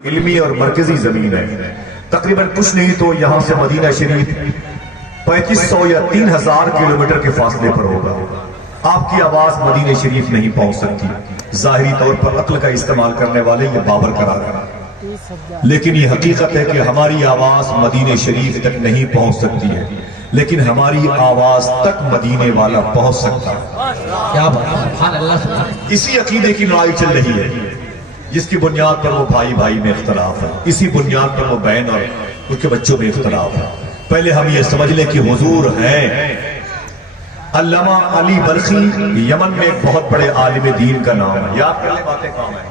علمی اور مرکزی زمین ہے. تقریباً کچھ نہیں تو یہاں سے مدینہ شریف 3500 یا 3000 کلومیٹر کے فاصلے پر ہوگا. آپ کی آواز مدینہ شریف نہیں پہنچ سکتی. ظاہری طور پر عقل کا استعمال کرنے والے یہ بابر قرار ہے، لیکن یہ حقیقت ہے کہ ہماری آواز مدینہ شریف تک نہیں پہنچ سکتی ہے، لیکن ہماری آواز تک مدینے والا پہنچ سکتا ہے. کیا بات ہے، سبحان اللہ سبحان اللہ. اسی عقیدے کی لڑائی چل رہی ہے جس کی بنیاد پر وہ بھائی بھائی میں اختلاف ہے، اسی بنیاد پر وہ بہن اور ان کے بچوں میں اختلاف ہے. پہلے ہم یہ سمجھ لیں کہ حضور ہیں. علامہ علی بلخی یمن میں ایک بہت بڑے عالم دین کا نام ہے. یاد کر لیں باتیں کام ہے.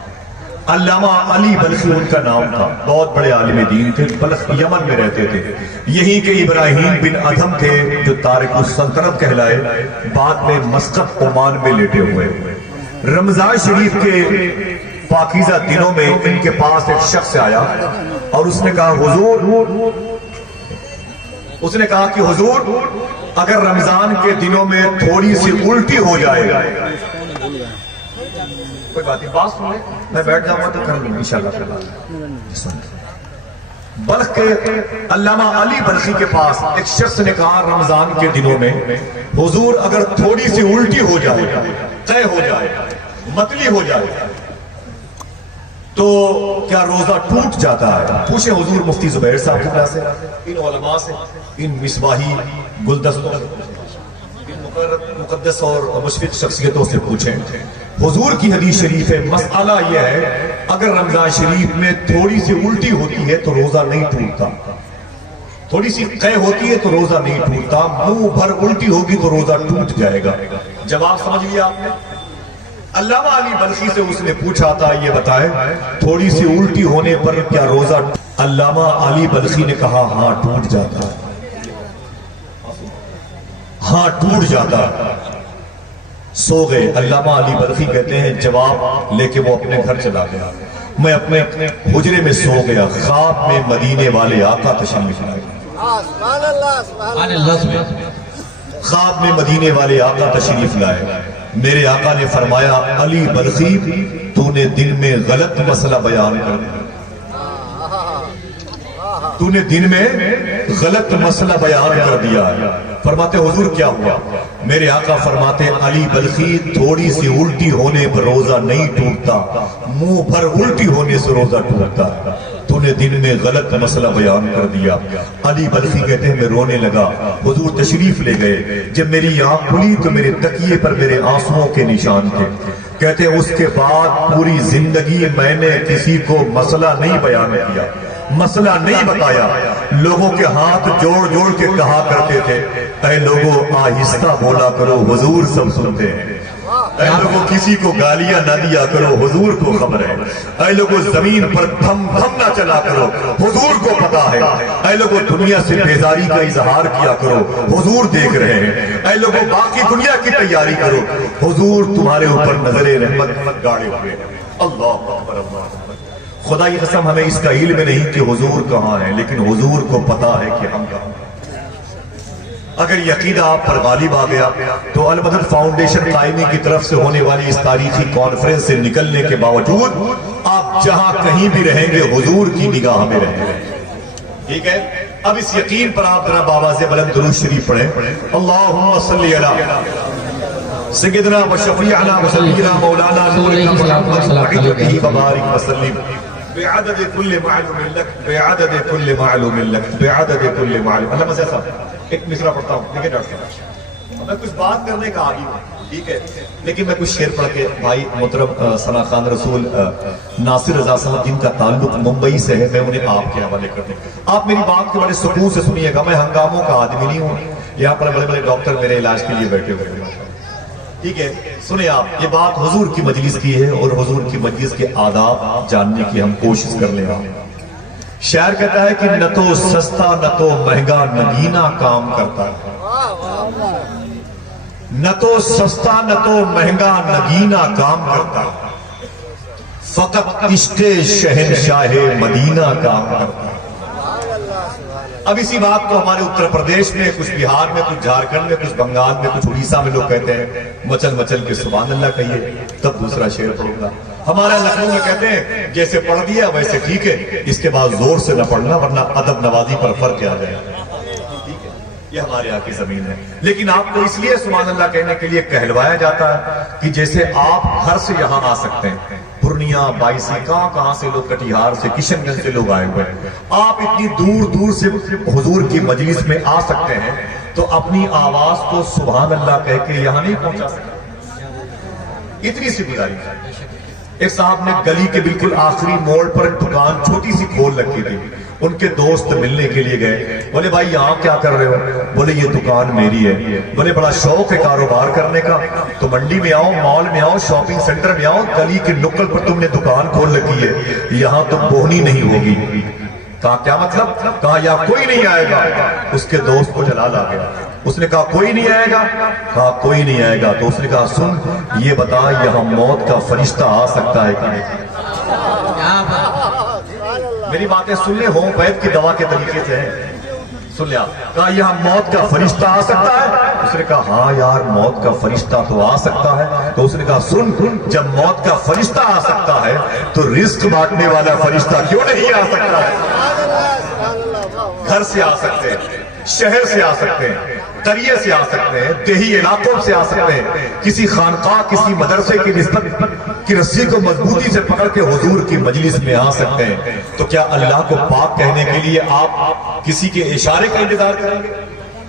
علامہ علی بلخی ان کا نام تھا، بہت بڑے عالم دین تھے، بلخ یمن میں رہتے تھے. یہی کہ ابراہیم بن ادھم تھے جو تارک السلطنت کہلائے، بعد میں مسقط عمان میں لیٹے ہوئے. رمضان شریف کے پاکیزہ دنوں میں ان کے پاس ایک شخص آیا اور اس نے کہا کہ حضور اگر رمضان کے دنوں میں تھوڑی سی الٹی ہو جائے، کوئی بات نہیں، بات سن لیں، میں بیٹھ جاؤں گا تو کر لوں انشاءاللہ. بلخ کے علامہ علی بلخی کے پاس ایک شخص نے کہا رمضان کے دنوں میں حضور اگر تھوڑی سی الٹی ہو جائے، طے ہو جائے، متلی ہو جائے تو کیا روزہ ٹوٹ جاتا ہے؟ پوچھیں حضور مفتی زبیر صاحب سے، ان علماء سے، ان مصباحی گلدستوں، ان مقدس اور مشفق شخصیتوں سے پوچھیں. حضور کی حدیث شریف ہے، مسئلہ یہ ہے اگر رمضان شریف میں تھوڑی سی الٹی ہوتی ہے تو روزہ نہیں ٹوٹتا، تھوڑی سی قے ہوتی ہے تو روزہ نہیں ٹوٹتا، منہ بھر الٹی ہوگی تو روزہ ٹوٹ جائے گا. جواب سمجھ لیا آپ نے؟ علامہ علی بلخی سے اس نے پوچھا تھا یہ بتائے تھوڑی سی الٹی ہونے پر کیا روزہ؟ علامہ علی بلخی نے کہا ہاں ٹوٹ جاتا ہے، ہاں ٹوٹ جاتا ہے. سو گئے. علامہ علی بلخی کہتے ہیں جواب لے کے وہ اپنے گھر چلا گیا. میں اپنے حجرے میں سو گیا، خواب میں مدینے والے آقا تشریف لائے. سبحان اللہ. خواب میں مدینے والے آقا تشریف لائے. میرے آقا نے فرمایا علی بلخی تو نے دن میں غلط مسئلہ بیان کر دیا، تو نے دن میں غلط مسئلہ بیان کر دیا. فرماتے حضور کیا ہوا؟ میرے آقا فرماتے علی بلخی تھوڑی سی الٹی ہونے پر روزہ نہیں ٹوٹتا، منہ بھر الٹی ہونے سے روزہ ٹوٹتا ہے. تو نے دن میں غلط مسئلہ بیان کر دیا. علی بلخی کہتے ہیں میں رونے لگا. حضور تشریف لے گئے. جب میری آنکھ کھلی تو میرے تکیے پر میرے آنسوؤں کے نشان تھے. کہتے ہیں اس کے بعد پوری زندگی میں نے کسی کو مسئلہ نہیں بیان کیا، مسئلہ نہیں بتایا. لوگوں کے ہاتھ جوڑ جوڑ کے کہا کرتے تھے اے لوگوں آہستہ بولا کرو، حضور سب سنتے ہیں. اے لوگوں کسی کو گالیاں نہ دیا کرو، حضور کو خبر ہے. اے لوگوں زمین پر دھم دھم نہ چلا کرو، حضور کو پتا ہے. اے لوگوں دنیا سے بیزاری کا اظہار کیا کرو، حضور دیکھ رہے ہیں. اے لوگوں باقی دنیا کی تیاری کرو، حضور تمہارے اوپر نظر رحمت گاڑے ہوئے. اللہ اکبر اللہ اکبر. خدا کی قسم ہمیں اس کا علم نہیں کہ حضور کہاں ہے، لیکن حضور کو پتا ہے کہ ہم کہاں ہیں. اگر یہ عقیدہ آپ پر غالب آ گیا تو المدد فاؤنڈیشن قائمی کی طرف سے ہونے والی اس تاریخی کانفرنس سے نکلنے کے باوجود آپ جہاں کہیں بھی رہیں گے حضور کی نگاہ میں رہیں گے. ٹھیک ہے؟ اب اس یقین پر آپ ذرا بآواز بلند درود شریف پڑھیں. اللہم صلی علی سیدنا و شفیعنا و سیدنا مولانا محمد وبارک وسلم بعدد کل معلوم لک، بعدد کل معلوم لک، بعدد کل معلوم. اللہ مزید صاحب ایک مصرع پڑھتا ہوں. ٹھیک ہے ڈاکٹر صاحب، میں کچھ بات کرنے کا عادی ہوں، ٹھیک ہے، لیکن میں کچھ شعر پڑھ کے بھائی محترم ثنا خان رسول ناصر رضا صاحب جن کا تعلق ممبئی سے ہے، میں انہیں آپ کے حوالے کر دوں. آپ میری بات کے بڑے سکون سے سنیے گا. میں ہنگاموں کا آدمی نہیں ہوں. یہاں پر بڑے بڑے ڈاکٹر میرے علاج کے لیے بیٹھے ہوئے ہیں. ٹھیک ہے، سنیں آپ. یہ بات حضور کی مجلس کی ہے اور حضور کی مجلس کے آداب جاننے کی ہم کوشش کر لیں. شاعر کہتا ہے کہ نہ تو سستا نہ تو مہنگا نگینا کام کرتا ہے، نہ تو سستا نہ تو مہنگا نگینا کام کرتا ہے، فقط عشق شہنشاہ مدینہ کام کرتا ہے. اب اسی بات کو ہمارے اتر پردیش میں، کچھ بہار میں، کچھ جھارکھنڈ میں، کچھ بنگال میں، کچھ اڑیسہ میں لوگ کہتے ہیں. مچل مچل کے سبحان اللہ کہیے تب دوسرا شعر پڑھوں گا. ہمارا لکھنؤ میں کہتے ہیں جیسے پڑھ دیا ویسے ٹھیک ہے، اس کے بعد زور سے نہ پڑھنا ورنہ ادب نوازی پر فرق آ جائے. ٹھیک ہے، یہ ہمارے یہاں کی زمین ہے. لیکن آپ کو اس لیے سبحان اللہ کہنے کے لیے کہلوایا جاتا ہے کہ جیسے آپ گھر سے یہاں آ سکتے ہیں، پورنیہ، بائیسی، کہاں سے لوگ، کٹیہار سے، کشن گنج سے لوگ آئے ہوئے ہیں، آپ اتنی دور دور سے حضور کی مجلس میں آ سکتے ہیں تو اپنی آواز کو سبحان اللہ کہہ کے یہاں نہیں پہنچا سکتے. اتنی سی گزارش. ایک صاحب نے گلی کے بالکل آخری موڑ پر دکان چھوٹی سی کھول رکھی تھی. ان کے دوست ملنے کے لیے گئے، بولے بھائی یہاں کیا کر رہے ہو؟ بولے یہ دکان میری ہے. بولے بڑا شوق ہے کاروبار کرنے کا تو منڈی میں آؤ، مال میں آؤ، شاپنگ سینٹر میں آؤ، گلی کے نکڑ پر تم نے دکان کھول رکھی ہے، یہاں تم بوہنی نہیں ہوگی. کہا کیا مطلب؟ کہا یہاں کوئی نہیں آئے گا. اس کے دوست کو جلال آ گیا. اس نے کہا کوئی نہیں آئے گا؟ کہا کوئی نہیں آئے گا. تو اس نے کہا سن یہ بتا یہاں موت کا فرشتہ آ سکتا ہے کہ نہیں؟ میری باتیں سن لے، ہوم وید کی دوا کے طریقے سے ہے، سن لیا. کہا یہاں موت کا فرشتہ آ سکتا ہے؟ اس نے کہا ہاں یار موت کا فرشتہ تو آ سکتا ہے. تو اس نے کہا سن جب موت کا فرشتہ آ سکتا ہے تو رزق بانٹنے والا فرشتہ کیوں نہیں آ سکتا ہے؟ گھر سے آ سکتے ہیں، شہر سے آ سکتے ہیں، قریے سے آ سکتے ہیں، دیہی علاقوں سے آ سکتے ہیں، کسی خانقاہ کسی مدرسے کی نسبت کی رسی کو مضبوطی سے پکڑ کے حضور کی مجلس میں آ سکتے ہیں. تو کیا اللہ کو پاک کہنے کے لیے آپ کسی کے اشارے کا انتظار کریں گے؟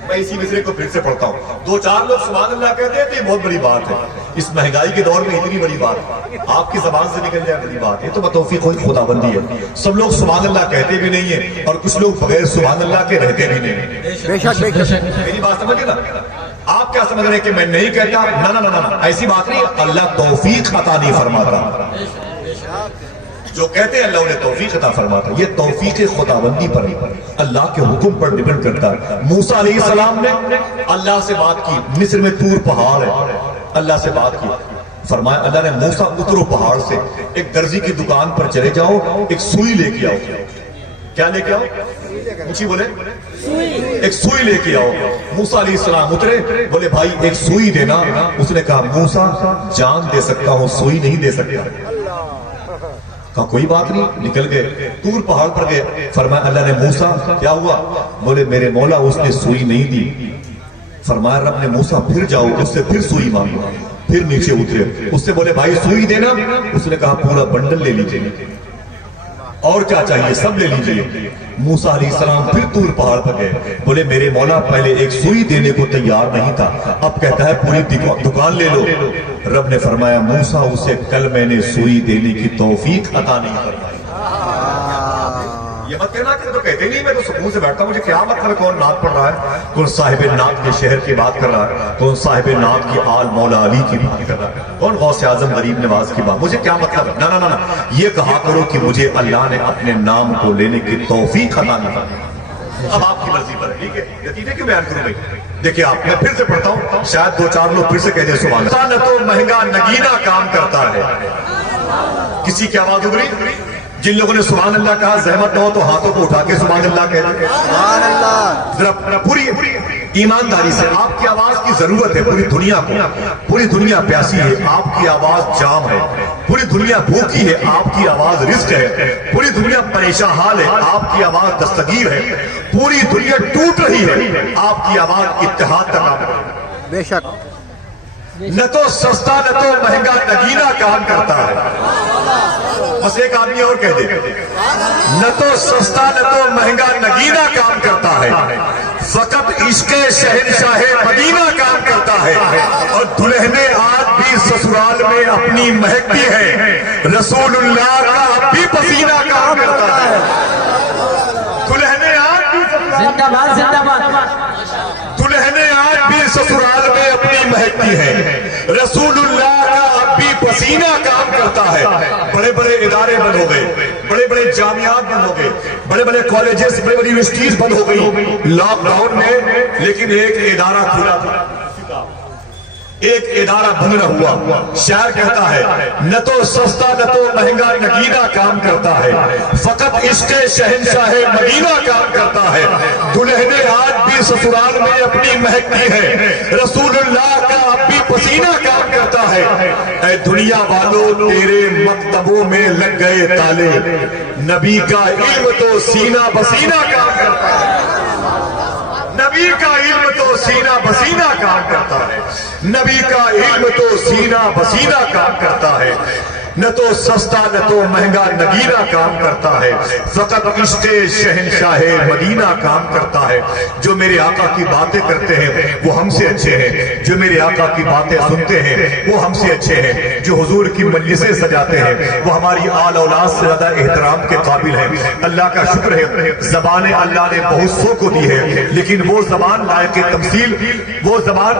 میں اسی مصرے کو پھر سے پڑھتا ہوں. دو چار لوگ سبحان اللہ کہتے ہیں تو یہ بہت بڑی بات ہے. اس مہنگائی کے دور میں اتنی بڑی بات آپ کی زبان سے نکل جائے بڑی بات. یہ تو بتوفیق خدا بندی ہے. سب لوگ سبحان اللہ کہتے بھی نہیں ہیں اور کچھ لوگ بغیر سبحان اللہ کے رہتے بھی نہیں. بے شک بے شک. میری بات سمجھے نا؟ آپ کیا سمجھ رہے ہیں کہ میں نہیں کہتا؟ نہ ایسی بات نہیں. اللہ توفیق عطا نہیں فرماتا. جو کہتے ہیں اللہ انہیں توفیق عطا فرماتا. یہ توفیق خداوندی پر اللہ کے حکم پر ڈیپینڈ کرتا ہے. موسیٰ علیہ السلام نے اللہ سے بات کی. مصر میں طور پہاڑ ہے، اللہ سے بات کی. فرمایا اللہ نے موسیٰ اترو پہاڑ سے، ایک درزی کی دکان پر چلے جاؤ، ایک سوئی لے کے آؤ. کیا لے کے آؤ؟ اونچی بولے، ایک سوئی لے کے آؤ. موسیٰ علیہ السلام اترے، بولے بھائی ایک سوئی دینا. اس نے کہا موسیٰ جان دے سکتا ہوں، سوئی نہیں دے سکتا. کہا کوئی بات نہیں. نکل گئے، طور پہاڑ پر گئے. فرمایا اللہ نے موسیٰ کیا ہوا؟ بولے میرے مولا اس نے سوئی نہیں دی. فرمایا رب نے موسیٰ پھر جاؤ اس سے پھر سوئی مانگا. پھر نیچے اترے، اس سے بولے بھائی سوئی دینا. اس نے کہا پورا بنڈل لے لیجئے، اور کیا چاہیے سب لے لیجئے. موسیٰ علیہ السلام پھر طور پہاڑ پر گئے. بولے میرے مولا پہلے ایک سوئی دینے کو تیار نہیں تھا، اب کہتا ہے پوری دکان لے لو. رب نے فرمایا موسیٰ اسے کل میں نے سوئی دینے کی توفیق عطا نہیں فرمائی. یہ مت کہنا کہ تو کہتے نہیں، میں تو سکون سے بیٹھتا ہوں. مجھے کیا مطلب ہے کون نعت پڑھ رہا ہے، کون صاحب نعت کے شہر کی بات کر رہا ہے، کون صاحب نعت کی آل مولا علی کی بات کر رہا ہے، کون غوث اعظم غریب نواز کی بات. مجھے کیا مطلب ہے؟ نہ یہ کہا کرو کہ مجھے اللہ نے اپنے نام کو لینے کی توفیق عطا نہیں فرمائی. اب آپ کی مرضی پر ٹھیک ہے. نتیجے کیوں بیان کروں بھائی؟ دیکھیں آپ، میں پھر سے پڑھتا ہوں، شاید دو چار لوگ پھر سے کہہ دیں سبحان اللہ. نہ تو مہنگا نگینا کام کرتا ہے. کسی کی آواز ابری؟ جن لوگوں نے سبحان اللہ کہا زحمت نہ ہو تو ہاتھوں کو اٹھا کے سبحان اللہ کہہ دیں. سبحان اللہ. ذرا پوری ایمانداری سے، آپ کی آواز کی ضرورت ہے پوری دنیا کو. پوری دنیا پیاسی ہے، آپ کی آواز جام ہے. پوری دنیا بھوکی ہے، آپ کی آواز رزق ہے. پوری دنیا پریشان حال ہے، آپ کی آواز دستگیر ہے. پوری دنیا ٹوٹ رہی ہے، آپ کی آواز اتحاد کا کام ہے. بے شک. نہ تو سستا نہ تو مہنگا نگینا کام کرتا ہے. بس ایک آدمی اور کہہ دے، نہ تو سستا نہ تو مہنگا نگینا کام کرتا ہے، فقط عشق شہنشاہ مدینہ کام کرتا ہے. اور دلہنے آج بھی سسرال میں اپنی مہکتی ہے، رسول اللہ کا اب بھی پسینہ کام کرتا ہے. دلہنے آج بھی زندہ باد زندہ باد. دلہنے آج بھی سسرال میں اپنی مہکتی ہے، رسول اللہ کا اب بھی پسینہ کام کرتا ہے. بڑے بڑے ادارے بند ہو گئے، بڑے بڑے جامعات بند ہو گئے، بڑے بڑے کالجز، بڑے بڑی یونیورسٹیز بند ہو گئی لاک ڈاؤن میں، لیکن ایک ادارہ کھلا تھا، ایک ادارہ بند نہ ہوا. شاعر کہتا ہے نہ تو سستا نہ تو مہنگا نگینا کام کرتا ہے، فقط عشق شہنشاہ مدینہ کام کرتا ہے، دلہن آج بھی سسرال میں اپنی مہکتی ہے، رسول اللہ کا اب بھی پسینہ کام کرتا ہے۔ اے دنیا والوں تیرے مکتبوں میں لگ گئے تالے، نبی کا علم تو سینہ بسینہ کام کرتا ہے، نبی کا علم تو سینہ بسینہ کام کرتا ہے، نبی کا علم تو سینہ بسینہ کام کرتا ہے، نہ تو سستا نہ تو مہنگا نگینا کام کرتا ہے، فقط عشق شہنشاہ مدینہ کام کرتا ہے۔ جو میرے آقا کی باتیں کرتے ہیں وہ ہم سے اچھے ہیں، جو میرے آقا کی باتیں سنتے ہیں وہ ہم سے اچھے ہیں، جو حضور کی مجلسیں سجاتے ہیں وہ ہماری آل اولاد سے زیادہ احترام کے قابل ہیں۔ اللہ کا شکر ہے، زبانیں اللہ نے بہت سو کو دی ہے، لیکن وہ زبان لائق تمثیل، وہ زبان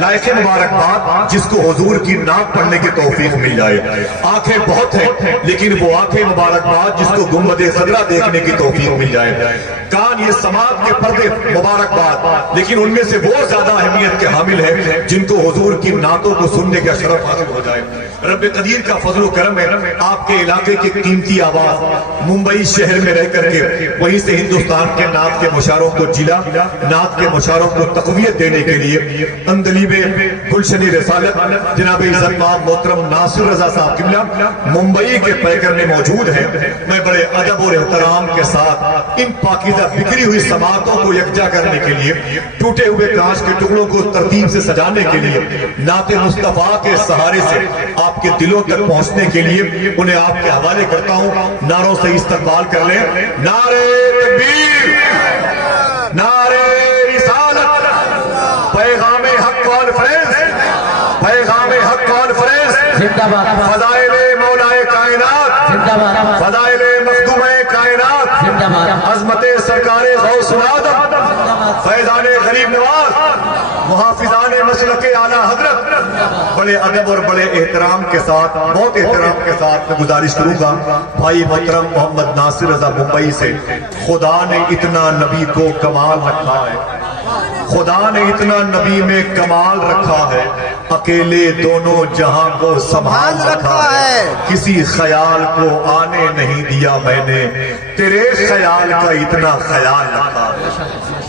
لائق مبارکباد جس کو حضور کی نعت پڑھنے کی توفیق مل جائے۔ آنکھیں بہت ہیں لیکن وہ آنکھیں مبارکباد جس کو گنبد خضرا دیکھنے کی توفیق مل جائے۔ کان یہ سماعت کے پردے مبارکباد، لیکن ان میں سے وہ زیادہ اہمیت کے حامل ہیں جن کو حضور کی نعتوں کو سننے کا شرف حاصل ہو جائے۔ رب قدیر کا فضل و کرم ہے، آپ کے علاقے کی قیمتی آواز ممبئی شہر میں رہ کر کے وہیں سے ہندوستان کے نعت کے مشاعروں کو جلا، نعت کے مشاعروں کو تقویت دینے کے لیے اندلیب گلشن رسالت جناب عزت مآب محترم ناصر رضا صاحب قبلہ ممبئی کے پیکر میں موجود ہیں۔ میں بڑے ادب اور احترام کے ساتھ ان پاکیزہ بکھری ہوئی سماعتوں کو یکجا کرنے کے لیے، ٹوٹے ہوئے کانچ کے ٹکڑوں کو ترتیب سے سجانے کے لیے، نعت مصطفیٰ کے سہارے سے آپ کے دلوں تک پہنچنے کے لیے انہیں آپ کے حوالے کرتا ہوں۔ نعروں سے استقبال کر لیں۔ نعرہ تکبیر، نعرہ رسالت، پیغام حق کانفرنس، پیغام حق کانفرنس، زندہ باد، فضائل مولا کائنات، زندہ باد، فضائل مخدوم کائنات، زندہ باد، عظمت سرکار غوث العظم، فیضان غریب نواز، محافظان مسلک اعلیٰ حضرت، بڑے ادب اور بڑے احترام کے ساتھ، بہت احترام کے ساتھ میں گزارش کروں گا بھائی محترم محمد ناصر رضا ممبئی سے، خدا نے اتنا نبی کو کمال رکھا ہے، خدا نے اتنا نبی میں کمال رکھا ہے، اکیلے دونوں جہاں کو سنبھال رکھا ہے، کسی خیال کو آنے نہیں دیا میں نے، تیرے خیال کا اتنا خیال رکھا ہے۔